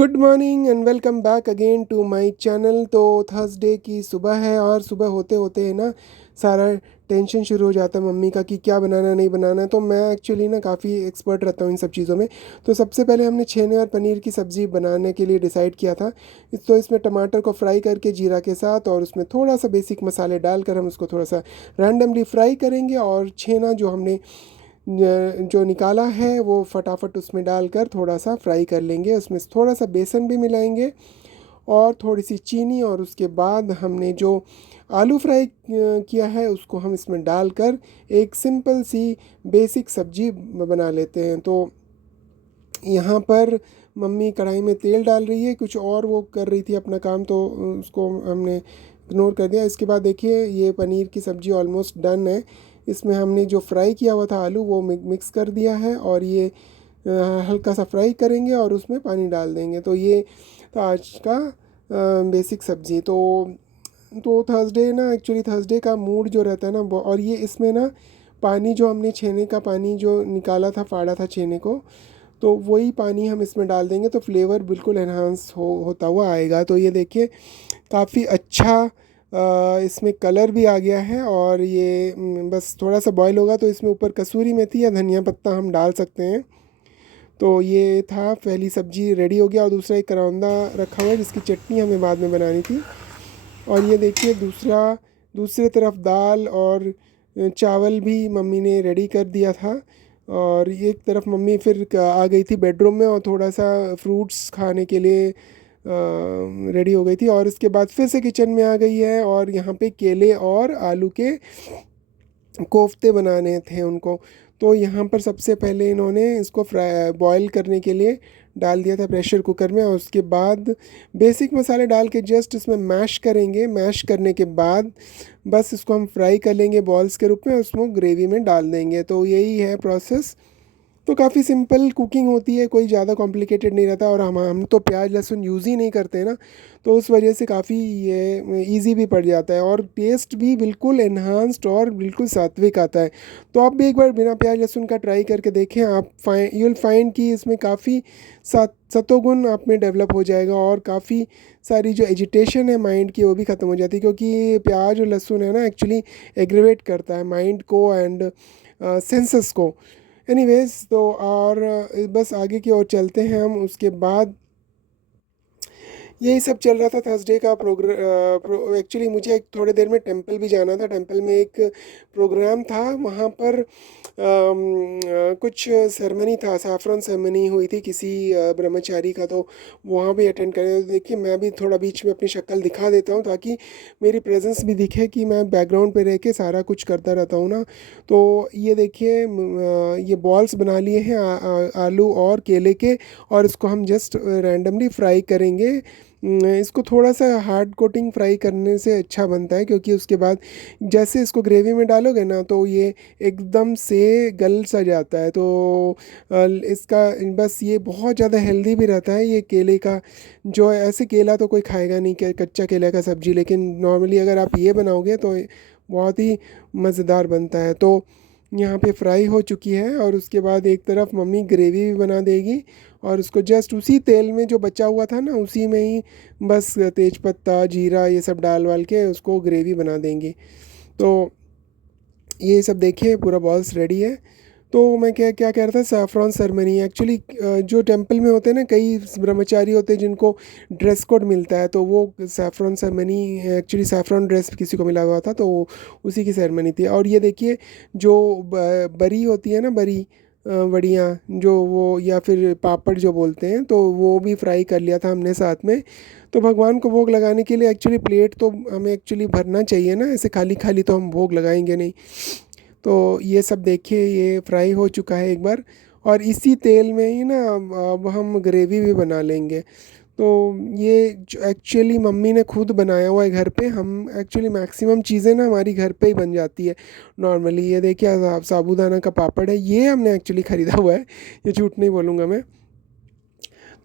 Good morning and welcome back again to my channel. तो Thursday की सुबह है और सुबह होते होते है ना सारा टेंशन शुरू हो जाता है मम्मी का कि क्या बनाना नहीं बनाना है। तो मैं एक्चुअली ना काफ़ी एक्सपर्ट रहता हूँ इन सब चीज़ों में। तो सबसे पहले हमने छेने और पनीर की सब्ज़ी बनाने के लिए डिसाइड किया था। तो इसमें टमाटर को फ्राई करके जीरा के साथ और उसमें थोड़ा सा बेसिक मसाले डालकर हम उसको थोड़ा सा रैंडमली फ्राई करेंगे, और छेना जो हमने जो निकाला है वो फटाफट उसमें डालकर थोड़ा सा फ्राई कर लेंगे। उसमें थोड़ा सा बेसन भी मिलाएंगे और थोड़ी सी चीनी, और उसके बाद हमने जो आलू फ्राई किया है उसको हम इसमें डालकर एक सिंपल सी बेसिक सब्जी बना लेते हैं। तो यहाँ पर मम्मी कढ़ाई में तेल डाल रही है, कुछ और वो कर रही थी अपना काम, तो उसको हमने इग्नोर कर दिया। इसके बाद देखिए ये पनीर की सब्ज़ी ऑलमोस्ट डन है। इसमें हमने जो फ्राई किया हुआ था आलू वो मिक्स कर दिया है, और ये हल्का सा फ्राई करेंगे और उसमें पानी डाल देंगे। तो ये था आज का बेसिक सब्ज़ी। तो थर्सडे ना, एक्चुअली थर्सडे का मूड जो रहता है ना और ये इसमें ना पानी जो हमने छेने का पानी जो निकाला था, फाड़ा था छेने को, तो वही पानी हम इसमें डाल देंगे तो फ्लेवर बिल्कुल एनहांस होता हुआ आएगा। तो ये देखिए काफ़ी अच्छा इसमें कलर भी आ गया है। और ये बस थोड़ा सा बॉईल होगा तो इसमें ऊपर कसूरी मेथी या धनिया पत्ता हम डाल सकते हैं। तो ये था, पहली सब्जी रेडी हो गया, और दूसरा एक करौंदा रखा हुआ है जिसकी चटनी हमें बाद में बनानी थी। और ये देखिए दूसरे तरफ दाल और चावल भी मम्मी ने रेडी कर दिया था। और एक तरफ मम्मी फिर आ गई थी बेडरूम में और थोड़ा सा फ्रूट्स खाने के लिए रेडी हो गई थी, और इसके बाद फिर से किचन में आ गई है और यहाँ पे केले और आलू के कोफ्ते बनाने थे उनको। तो यहाँ पर सबसे पहले इन्होंने इसको फ्राई बॉईल करने के लिए डाल दिया था प्रेशर कुकर में, और उसके बाद बेसिक मसाले डाल के जस्ट इसमें मैश करेंगे। मैश करने के बाद बस इसको हम फ्राई कर लेंगे बॉल्स के रूप में, उसको ग्रेवी में डाल देंगे। तो यही है प्रोसेस। तो काफ़ी सिंपल कुकिंग होती है, कोई ज़्यादा कॉम्प्लिकेटेड नहीं रहता, और हम तो प्याज लहसुन यूज़ ही नहीं करते ना, तो उस वजह से काफ़ी ये इजी भी पड़ जाता है, और टेस्ट भी बिल्कुल एनहांस्ड और बिल्कुल सात्विक आता है। तो आप भी एक बार बिना प्याज लहसुन का ट्राई करके देखें, आप यू विल फाइंड कि इसमें काफ़ी सतोगुण आप में डेवलप हो जाएगा, और काफ़ी सारी जो एजिटेशन है माइंड की वो भी ख़त्म हो जाती है, क्योंकि प्याज और लहसुन है ना एक्चुअली एग्रीवेट करता है माइंड को एंड सेंसेस को। एनीवेज, तो और बस आगे की ओर चलते हैं हम। उसके बाद यही सब चल रहा था थर्सडे का एक्चुअली मुझे एक थोड़ी देर में टेंपल भी जाना था। टेंपल में एक प्रोग्राम था, वहाँ पर कुछ सेरेमनी था, सैफरन सेरेमनी हुई थी किसी ब्रह्मचारी का, तो वहाँ भी अटेंड करें। तो देखिए मैं भी थोड़ा बीच में अपनी शक्ल दिखा देता हूँ ताकि मेरी प्रेजेंस भी दिखे कि मैं बैकग्राउंड पे रह के सारा कुछ करता रहता हूँ ना। तो ये देखिए ये बॉल्स बना लिए हैं आलू और केले के, और इसको हम जस्ट रैंडमली फ्राई करेंगे। इसको थोड़ा सा हार्ड कोटिंग फ्राई करने से अच्छा बनता है, क्योंकि उसके बाद जैसे इसको ग्रेवी में डालोगे ना तो ये एकदम से गल सा जाता है। तो इसका बस ये बहुत ज़्यादा हेल्दी भी रहता है ये केले का। जो ऐसे केला तो कोई खाएगा नहीं, कच्चा केला का सब्जी, लेकिन नॉर्मली अगर आप ये बनाओगे तो बहुत ही मज़ेदार बनता है। तो यहाँ पे फ्राई हो चुकी है, और उसके बाद एक तरफ मम्मी ग्रेवी भी बना देगी, और उसको जस्ट उसी तेल में जो बचा हुआ था ना उसी में ही बस तेज पत्ता जीरा ये सब डाल वाल के उसको ग्रेवी बना देंगी। तो ये सब देखिए पूरा बॉल्स रेडी है। तो मैं क्या क्या कह रहा था, सैफरॉन सेरेमनी एक्चुअली जो टेंपल में होते हैं ना, कई ब्रह्मचारी होते हैं जिनको ड्रेस कोड मिलता है, तो वो saffron ceremony, actually saffron dress किसी को मिला हुआ था तो उसी की सेरेमनी थी। और ये देखिए जो बरी होती है ना, बड़ियाँ जो वो, या फिर पापड़ जो बोलते हैं, तो वो भी फ्राई कर लिया था हमने साथ में। तो भगवान को भोग लगाने के लिए एक्चुअली प्लेट तो हमें एक्चुअली भरना चाहिए ना, ऐसे खाली खाली तो हम भोग लगाएंगे नहीं। तो ये सब देखिए ये फ्राई हो चुका है एक बार, और इसी तेल में ही ना अब हम ग्रेवी भी बना लेंगे। तो ये एक्चुअली मम्मी ने खुद बनाया हुआ है घर पे। हम एक्चुअली मैक्सिमम चीज़ें ना हमारी घर पे ही बन जाती है नॉर्मली। ये देखिए साबूदाना का पापड़ है, ये हमने एक्चुअली ख़रीदा हुआ है, ये झूठ नहीं बोलूँगा मैं।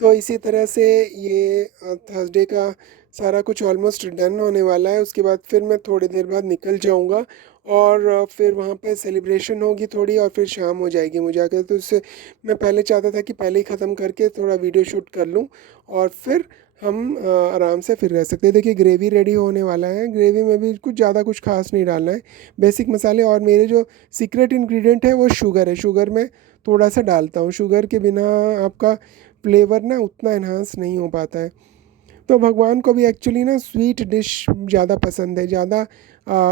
तो इसी तरह से ये थर्सडे का सारा कुछ ऑलमोस्ट डन होने वाला है। उसके बाद फिर मैं थोड़ी देर बाद निकल जाऊंगा और फिर वहाँ पे सेलिब्रेशन होगी थोड़ी और फिर शाम हो जाएगी मुझे आकर। तो उससे मैं पहले चाहता था कि पहले ही ख़त्म करके थोड़ा वीडियो शूट कर लूँ और फिर हम आराम से फिर रह सकते हैं। देखिए ग्रेवी रेडी होने वाला है। ग्रेवी में भी कुछ ज़्यादा कुछ खास नहीं डालना है, बेसिक मसाले। और मेरे जो सीक्रेट इंग्रेडिएंट है वो शुगर है। शुगर मैं थोड़ा सा डालता हूँ, शुगर के बिना आपका फ्लेवर ना उतना इन्हांस नहीं हो पाता है। तो भगवान को भी एक्चुअली ना स्वीट डिश ज़्यादा पसंद है, ज़्यादा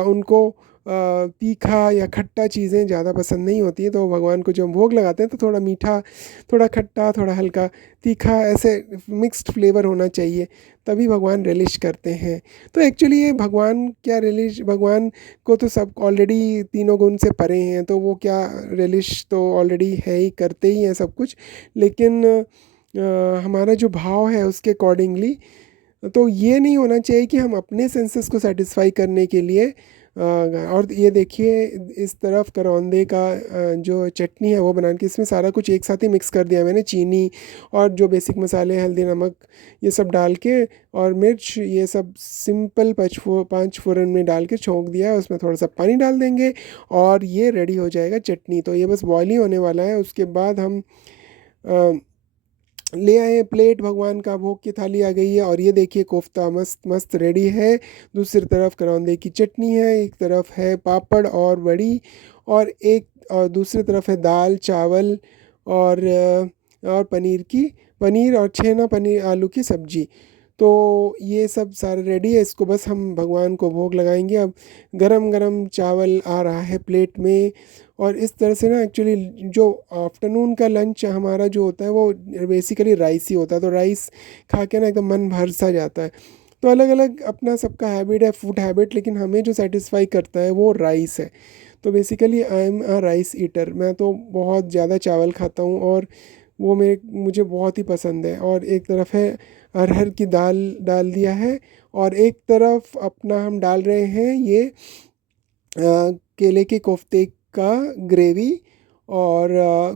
उनको तीखा या खट्टा चीज़ें ज़्यादा पसंद नहीं होती है। तो भगवान को जब हम भोग लगाते हैं तो थोड़ा मीठा, थोड़ा खट्टा, थोड़ा हल्का तीखा, ऐसे मिक्स्ड फ्लेवर होना चाहिए, तभी भगवान रिलिश करते हैं। तो एक्चुअली ये भगवान क्या रिलिश, भगवान को तो सब ऑलरेडी तीनों गुण से परे हैं, तो वो क्या रिलिश तो ऑलरेडी है ही, करते ही हैं सब कुछ। लेकिन हमारा जो भाव है उसके अकॉर्डिंगली, तो ये नहीं होना चाहिए कि हम अपने सेंसेस को सेटिस्फाई करने के लिए और ये देखिए इस तरफ करौंदे का जो चटनी है वो बना के इसमें सारा कुछ एक साथ ही मिक्स कर दिया मैंने, चीनी और जो बेसिक मसाले, हल्दी, नमक, ये सब डाल के और मिर्च, ये सब सिंपल पाँच फोरन में डाल के छोंक दिया है। उसमें थोड़ा सा पानी डाल देंगे और ये रेडी हो जाएगा चटनी। तो ये बस बॉयल ही होने वाला है। उसके बाद हम ले आए प्लेट, भगवान का भोग की थाली आ गई है। और ये देखिए कोफ्ता मस्त मस्त रेडी है। दूसरी तरफ करौंदे की चटनी है, एक तरफ है पापड़ और बड़ी, और दूसरी तरफ है दाल चावल और पनीर और छेना पनीर आलू की सब्जी। तो ये सब सारे रेडी है, इसको बस हम भगवान को भोग लगाएंगे। अब गरम गरम चावल आ रहा है प्लेट में। और इस तरह से ना एक्चुअली जो आफ्टरनून का लंच हमारा जो होता है वो बेसिकली राइस ही होता है। तो राइस खा के ना एकदम मन भर सा जाता है। तो अलग अलग अपना सबका हैबिट है, फूड हैबिट, लेकिन हमें जो सेटिस्फाई करता है वो राइस है। तो basically I am a rice eater. मैं तो बहुत ज़्यादा चावल खाता हूँ और वो मुझे बहुत ही पसंद है। और एक तरफ है अरहर की दाल डाल दिया है, और एक तरफ अपना हम डाल रहे हैं ये केले के कोफ्ते का ग्रेवी। और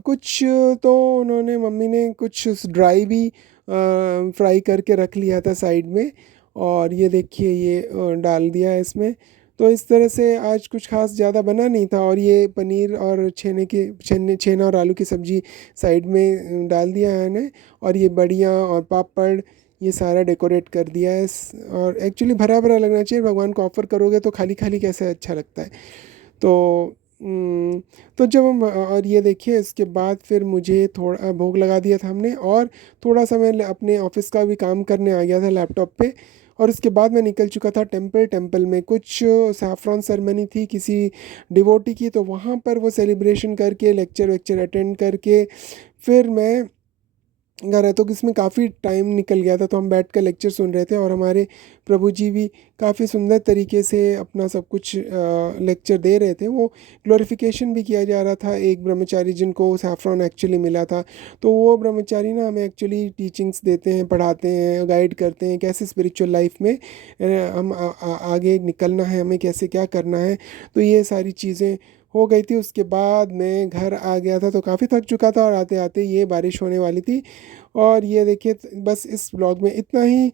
कुछ तो उन्होंने, मम्मी ने कुछ ड्राई भी फ्राई करके रख लिया था साइड में। और ये देखिए ये डाल दिया है इसमें। तो इस तरह से आज कुछ खास ज़्यादा बना नहीं था। और ये पनीर और छेना और आलू की सब्ज़ी साइड में डाल दिया है मैंने। और ये बड़ियाँ और पापड़, ये सारा डेकोरेट कर दिया है। और एक्चुअली भरा भरा लगना चाहिए, भगवान को ऑफर करोगे तो खाली खाली कैसे अच्छा लगता है। तो हम्म, तो जब हम और ये देखिए इसके बाद फिर मुझे थोड़ा भोग लगा दिया था हमने, और थोड़ा सा मैं अपने ऑफिस का भी काम करने आ गया था लैपटॉप पे। और उसके बाद मैं निकल चुका था टेम्पल में। कुछ सैफरॉन सेरेमनी थी किसी डिवोटी की, तो वहाँ पर वो सेलिब्रेशन करके लेक्चर वेक्चर अटेंड करके फिर मैं घर है। तो इसमें काफ़ी टाइम निकल गया था। तो हम बैठ कर लेक्चर सुन रहे थे और हमारे प्रभु जी भी काफ़ी सुंदर तरीके से अपना सब कुछ लेक्चर दे रहे थे। वो ग्लोरिफिकेशन भी किया जा रहा था एक ब्रह्मचारी जिनको सैफरॉन एक्चुअली मिला था। तो वो ब्रह्मचारी ना हमें एक्चुअली टीचिंग्स देते हैं, पढ़ाते हैं, गाइड करते हैं कैसे स्पिरिचुअल लाइफ में हम आगे निकलना है, हमें कैसे क्या करना है। तो ये सारी चीज़ें हो गई थी। उसके बाद मैं घर आ गया था तो काफ़ी थक चुका था, और आते आते ये बारिश होने वाली थी। और ये देखिए बस इस ब्लॉग में इतना ही।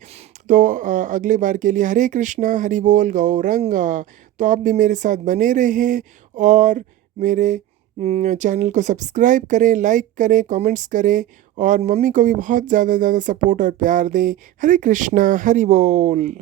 तो अगले बार के लिए हरे कृष्णा हरि बोल गौरंगा। तो आप भी मेरे साथ बने रहें और मेरे चैनल को सब्सक्राइब करें, लाइक करें, कमेंट्स करें, और मम्मी को भी बहुत ज़्यादा ज़्यादा सपोर्ट और प्यार दें। हरे कृष्णा हरि बोल।